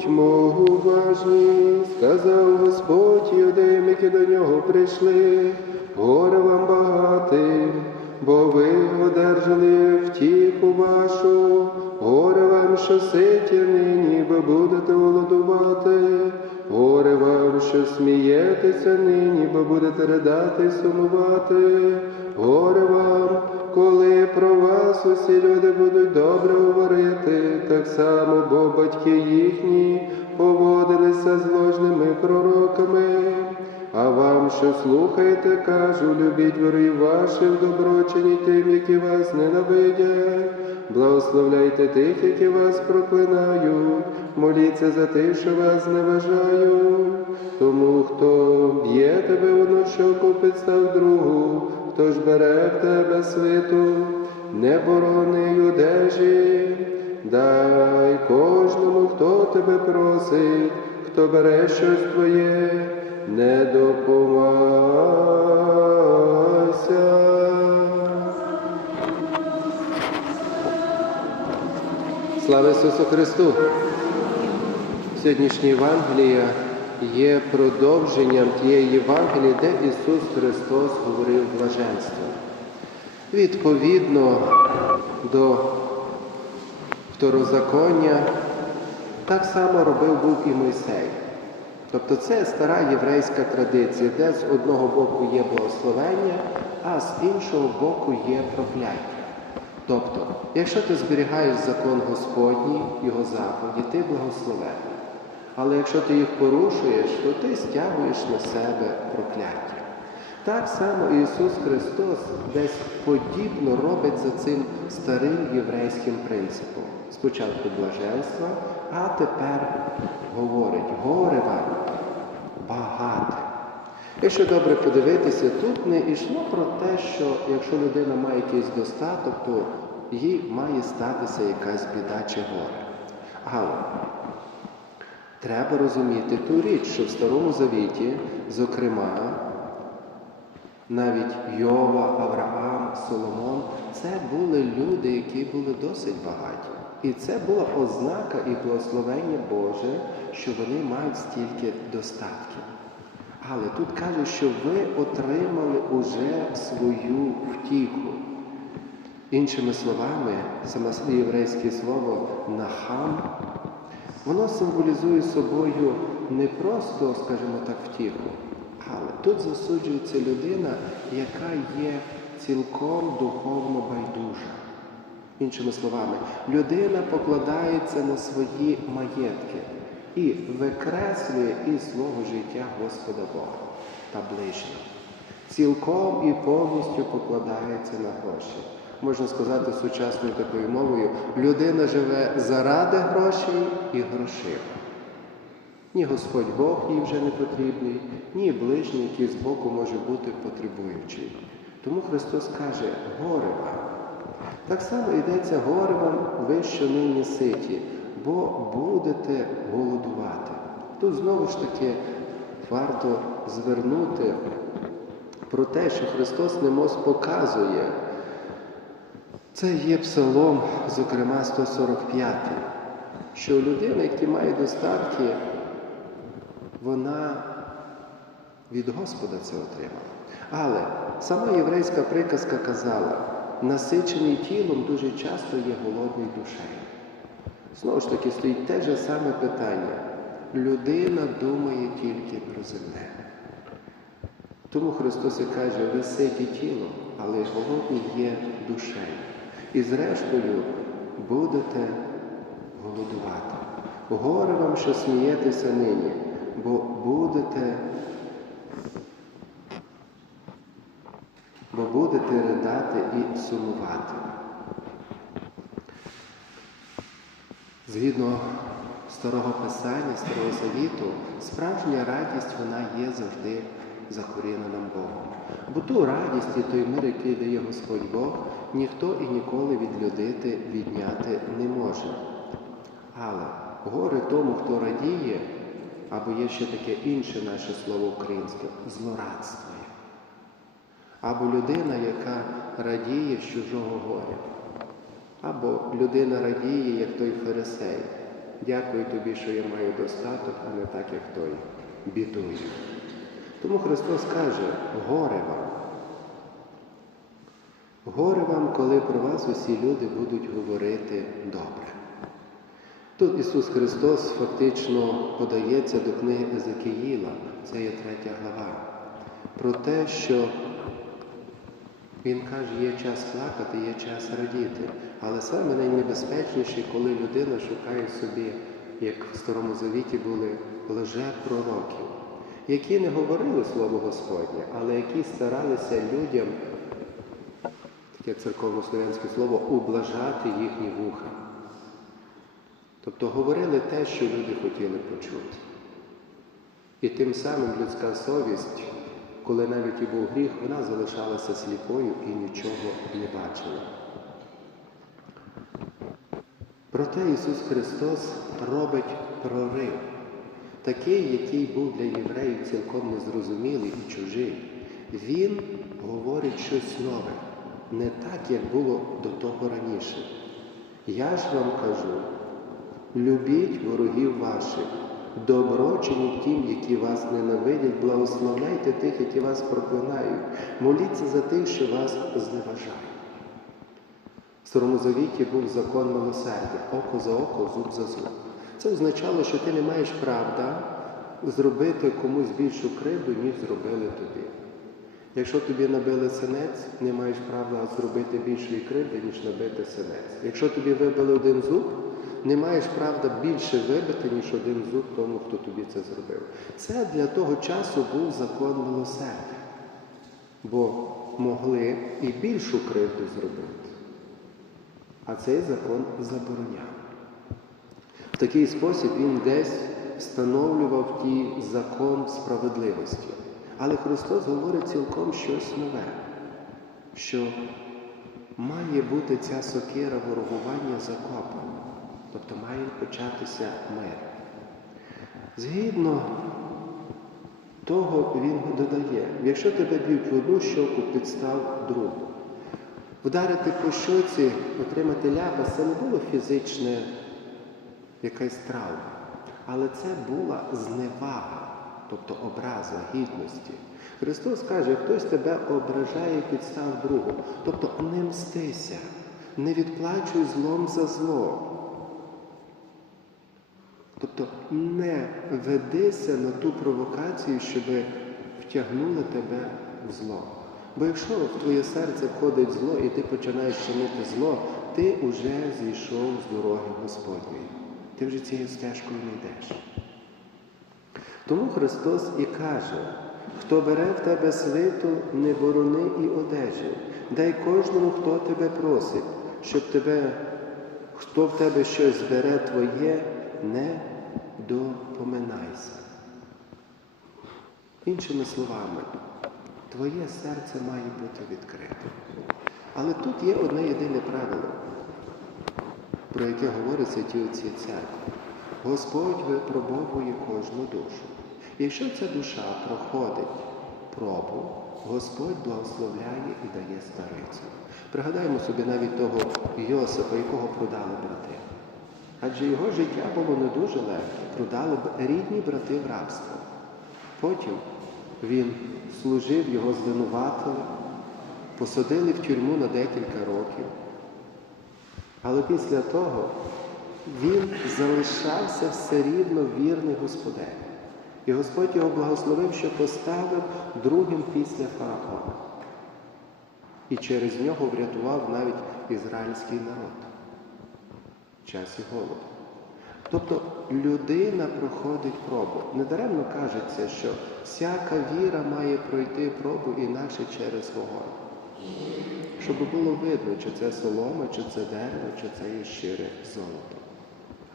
Будьмо уважні, сказав Господь юдеям, які до нього прийшли, горе вам багатим, бо ви одержали втіху вашу, горе вам, що ситі нині, бо будете голодувати, горе вам, що смієтеся нині, бо будете ридати й сумувати, горе вам, коли про вас усі люди будуть добре говорити, так само, бо батьки їхні поводилися з ложними пророками. А вам, що слухаєте, кажу, любіть ворів ваших, доброчині тим, які вас ненавидять. Благословляйте тих, які вас проклинають, моліться за тих, що вас зневажають. Тому хто б'є тебе одну щоку, підстав другу, хто ж бере в тебе свиту, не борони одежі, дай кожному, хто тебе просить, хто бере щось твоє, не допомагайся. Слава Ісусу Христу! Сьогоднішня Євангелія є продовженням тієї Євангелії, де Ісус Христос говорив блаженство. Відповідно до второзаконня, так само робив був і Мойсей. Тобто це стара єврейська традиція, де з одного боку є благословення, а з іншого боку є прокляття. Тобто, якщо ти зберігаєш закон Господній, Його заповіді, ти благословений. Але якщо ти їх порушуєш, то ти стягуєш на себе прокляття. Так само Ісус Христос десь подібно робить за цим старим єврейським принципом. Спочатку блаженства, а тепер говорить, горе вам багате. Якщо добре подивитися, тут не йшло про те, що якщо людина має якийсь достаток, то їй має статися якась біда чи горе. Але треба розуміти ту річ, що в Старому Завіті, зокрема, навіть Йова, Авраам, Соломон це були люди, які були досить багаті. І це була ознака і благословення Боже, що вони мають стільки достатків. Але тут каже, що ви отримали уже свою втіху. Іншими словами, саме єврейське слово нахам, воно символізує собою не просто, скажімо так, втіху, але тут засуджується людина, яка є цілком духовно байдужа. Іншими словами, людина покладається на свої маєтки і викреслює із свого життя Господа Бога та ближнього. Цілком і повністю покладається на гроші. Можна сказати сучасною такою мовою, людина живе заради грошей і грошей. Ні Господь Бог їй вже не потрібний, ні ближній, який з боку може бути потребуючий. Тому Христос каже, горе вам. Так само йдеться горе вам, ви що нині ситі, бо будете голодувати. Тут знову ж таки варто звернути про те, що Христос немось показує. Це є псалом, зокрема 145, що людина, яка має достатки, вона від Господа це отримала. Але сама єврейська приказка казала, насичений тілом дуже часто є голодний душею. Знову ж таки, стоїть те же саме питання. Людина думає тільки про земне. Тому Христос і каже, ви ситі тілом, але голодні є душею. І зрештою будете голодувати. Горе вам, що смієтеся нині, бо будете, бо будете ридати і сумувати. Згідно старого Писання, Старого Завіту, справжня радість вона є завжди закорінена Богом. Бо ту радість і той мир, який дає Господь Бог, ніхто і ніколи від людини відняти не може. Але горе тому, хто радіє, або є ще таке інше наше слово українське злорадствує. Або людина, яка радіє з чужого горя. Або людина радіє, як той фарисей, Дякую тобі, що я маю достаток, а не так, як той. Бідую. Тому Христос каже, горе вам. Горе вам, коли про вас усі люди будуть говорити добре. Тут Ісус Христос фактично подається до книги Езекиїла, це є третя глава, про те, що Він каже, є час плакати, є час радіти. Але саме найнебезпечніше, коли людина шукає собі, як в Старому Завіті були лже-пророків, які не говорили Слово Господнє, але які старалися людям, таке церковнослов'янське слово, ублажати їхні вуха. Тобто говорили те, що люди хотіли почути. І тим самим людська совість, коли навіть і був гріх, вона залишалася сліпою і нічого не бачила. Проте Ісус Христос робить прорив, такий, який був для євреїв цілком незрозумілий і чужий. Він говорить щось нове, не так, як було до того раніше. Я ж вам кажу, любіть ворогів ваших, добро чиніть тим, які вас ненавидять, благословляйте тих, які вас проклинають, моліться за тих, що вас зневажають. В Старому Завіті був закон милосердя, око за око, зуб за зуб. Це означало, що ти не маєш правда зробити комусь більшу кривду, ніж зробили тобі. Якщо тобі набили синець, не маєш права зробити більшої кривди, ніж набити синець. Якщо тобі вибили один зуб, не маєш правда більше вибити, ніж один зуб тому, хто тобі це зробив. Це для того часу був закон милосердя, бо могли і більшу кривду зробити. А цей закон забороняв. В такий спосіб він десь встановлював ті закон справедливості. Але Христос говорить цілком щось нове, що має бути ця сокира ворогування закопана, тобто має початися мир. Згідно того він додає, якщо тебе б'ють в одну щоку, підстав другу. Вдарити по щоці, отримати ляпас, це не було фізичне якась травма, але це була зневага, тобто образа гідності. Христос каже, хтось тебе ображає, підстав другу. Тобто не мстися, не відплачуй злом за зло. Тобто не ведися на ту провокацію, щоб втягнули тебе в зло. Бо якщо в твоє серце входить зло і ти починаєш чинити зло, ти вже зійшов з дороги Господньої. Ти вже цією стежкою не йдеш. Тому Христос і каже, хто бере в тебе свиту, не борони і одежі, дай кожному, хто тебе просить, щоб тебе, хто в тебе щось збере твоє, не допоминайся. Іншими словами, твоє серце має бути відкрите. Але тут є одне єдине правило, про яке говориться ті отці церкви. Господь випробовує кожну душу. Якщо ця душа проходить пробу, Господь благословляє і дає старицю. Пригадаємо собі навіть того Йосипа, якого продали брати. Адже його життя було не дуже легке. Продали б рідні брати в рабство. Потім він служив, його звинуватили, посадили в тюрму на декілька років. Але після того він залишався все рівно вірний Господеві. І Господь його благословив, що поставив другим після фараона. І через нього врятував навіть ізраїльський народ в часі голоду. Тобто людина проходить пробу. Недаремно кажеться, що всяка віра має пройти пробу інакше через вогонь. Щоб було видно, чи це солома, чи це дерево, чи це є щире золото.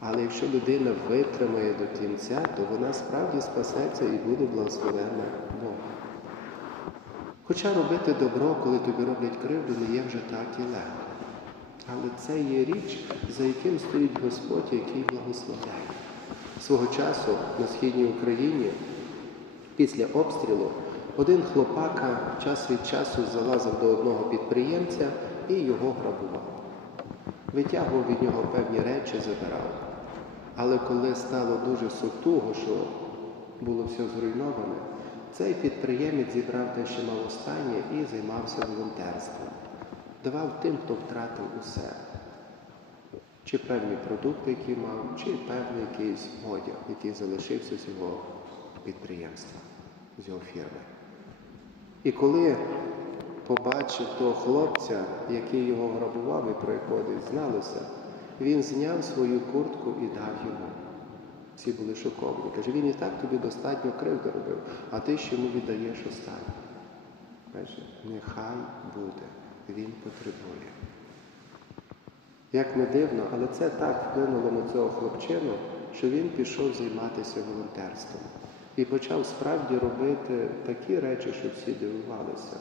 Але якщо людина витримає до кінця, то вона справді спасеться і буде благословена Богом. Хоча робити добро, коли тобі роблять кривду, не є вже так і легко. Але це є річ, за яким стоїть Господь, який благословляє. Свого часу на східній Україні після обстрілу один хлопака час від часу залазив до одного підприємця і його грабував. Витягував від нього певні речі, забирав. Але коли стало дуже сутуго, що було все зруйноване, цей підприємець зібрав те, що мав останнє, і займався волонтерством. Давав тим, хто втратив усе. Чи певні продукти, які мав, чи певний якийсь одяг, який залишився з його підприємства, з його фірми. І коли побачив того хлопця, який його грабував і про якого десь зналося, він зняв свою куртку і дав йому. Всі були шоковані. Каже, він і так тобі достатньо кривди робив, а ти ще йому віддаєш останнє. Каже, нехай буде, він потребує. Як не дивно, але це так вплинуло на цього хлопчину, що він пішов займатися волонтерством і почав справді робити такі речі, що всі дивувалися.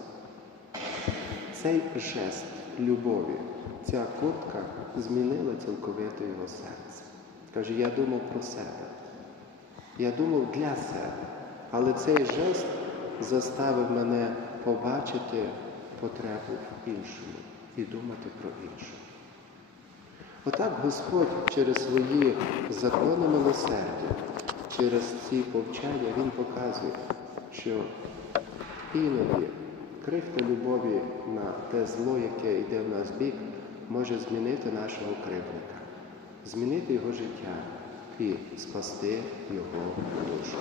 Цей жест любові, ця куртка змінила цілковито його серце. Каже, я думав про себе. Я думав для себе. Але цей жест заставив мене побачити потребу в іншому і думати про іншого. Отак Господь через свої закони милосердя, через ці повчання Він показує, що іноді крихта любові на те зло, яке йде в нас бік, може змінити нашого кривника, змінити його життя і спасти його душу.